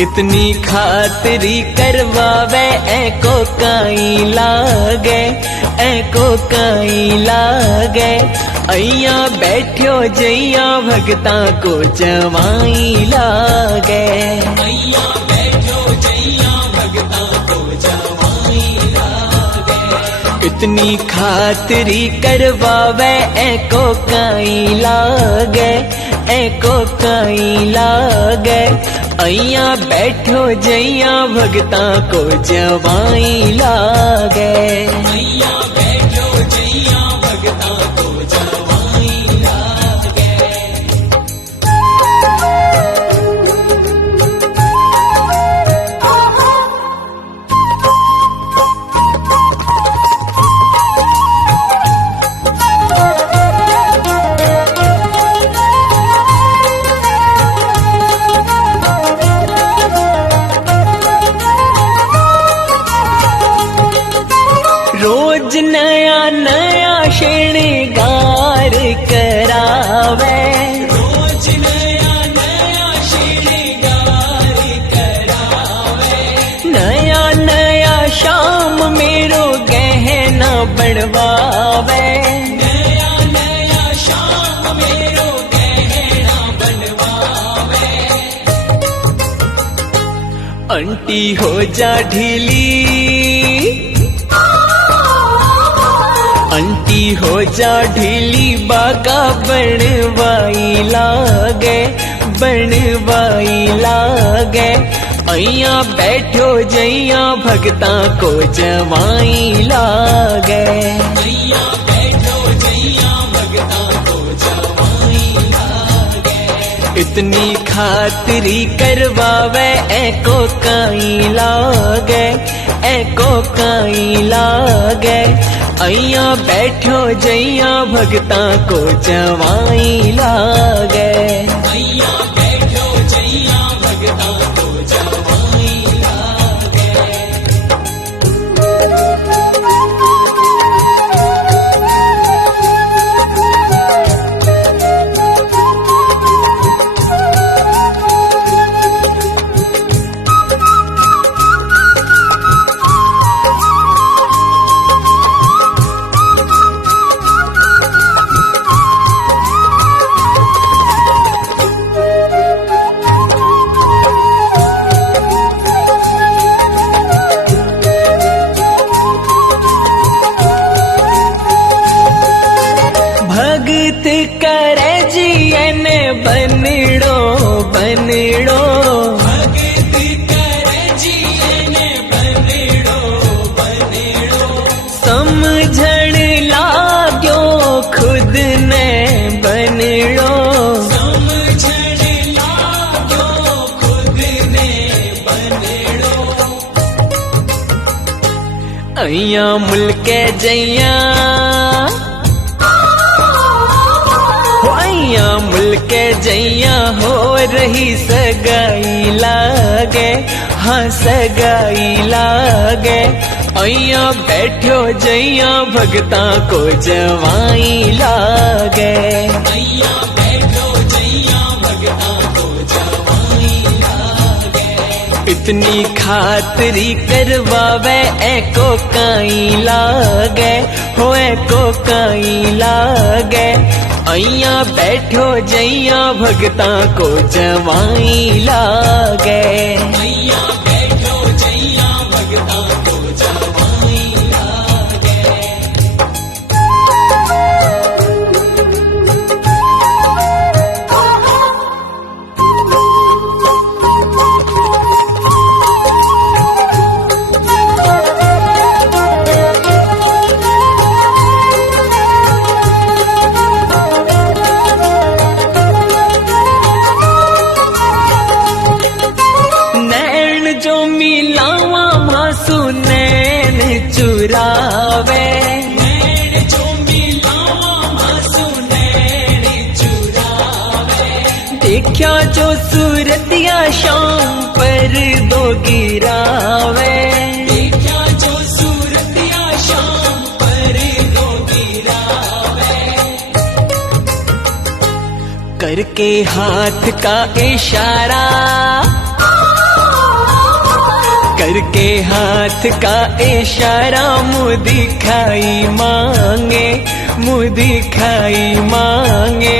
इतनी खातरी करवावे ऐको काई लागे, ऐको काई लागे। अइया बैठ्यो जइया भगता को जवाई लागे, अइया बैठ्यो जइया भगता को जवाई लागे। इतनी खातरी करवावे ऐको काई लागे, ऐको काई लागे। अइया बैठो जइया भगता को जवाई लागे, अइया बैठो जइया भगता को जवाई लागे। रोज नया नया श्रृंगार करावे, रोज नया नया श्रृंगार करावे। नया नया शाम मेरो गहना बनवावे, नया नया शाम मेरो गहना बनवावे। अंटी हो जा ढीली, अंटी हो जा ढीली, बागा बनवाई लागे, बनवाई लागे। अइया बैठो जइया भगता को जवाई लागे, अइया बैठो जइया भगता को जवाई लागे। इतनी खातरी करवावे ऐको काई लागे, ऐको काई लागे। अइया बैठो जइया भगता को जवाई लागे, अइया बैठो जइया भगता को जवाई लागे। भगत करे जियन बनड़ो, बनड़ो। भगत करे जियन बनड़ो, बनड़ो। समझण लाग्यो खुद ने बनड़ो, समझण लाग्यो खुद ने बनड़ो। अइया मुल्के जइया, अइया मुल्के जइया हो रही सगाई लागे, हाँ सगाई लागे। अइया बैठो जइया भगता को जवाई लागे, अइया बैठो जइया भगता को जवाई लागे। इतनी खातरी करवावे ऐको काई लागे, हो ऐको काई लागे। अइया बैठो जइया भगता को जवाई लागे, अइया बैठो जइया भगता को जवाई लागे। चुरावे, नैन जो मिलावा मासू नैन चुरावे। देखा जो सूरतिया शाम पर दो गिरावे, देखा जो सूरतिया शाम पर दो गिरावे। करके हाथ का इशारा, हाथ का इशारा मुँह दिखाई मांगे, मुँह दिखाई मांगे।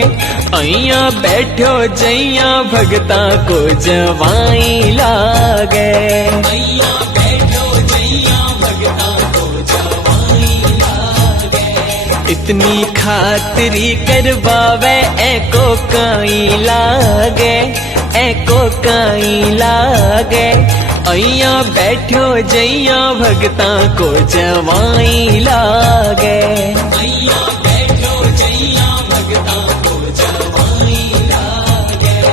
अइया बैठो जइया भगता को जवाई लागे, अइया बैठो जइया भगता को जवाई लागे। इतनी खातिरी करवावे एको काई लागे, एको काई लागे। अइया बैठो जइया भगता को जवाई लागे, अइया बैठो जइया भगता को जवाई लागे।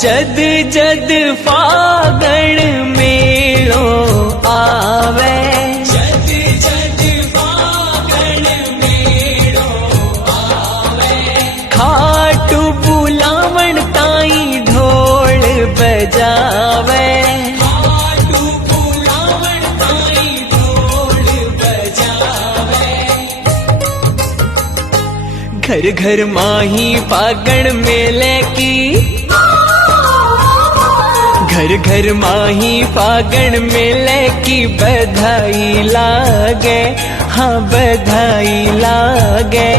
जद जद फागण मेलो आवे, जद जद फागण मेलो आवे। खाटू बुलावण ताई ढोल बजावे, खाटू बुलावण ताई ढोल बजावे। घर घर माही फागण मेले की, घर घर माही फागण मेले की बधाई लागे, हाँ बधाई लागे।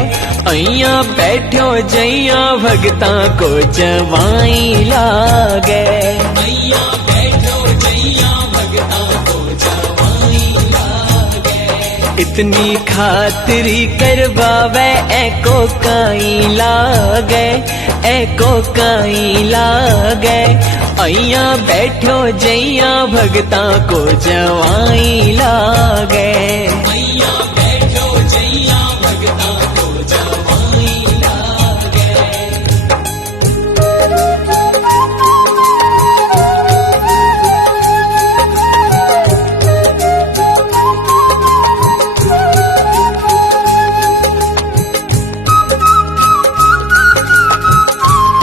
अइया बैठो जइया भगता को जवाई लागे, अइया बैठो जइया भगता को जवाई लागे। इतनी खातिरी करवावे एको काई लागे, एको काई लागे। अइया बैठो जइया भगता को जवाई लागे, अइया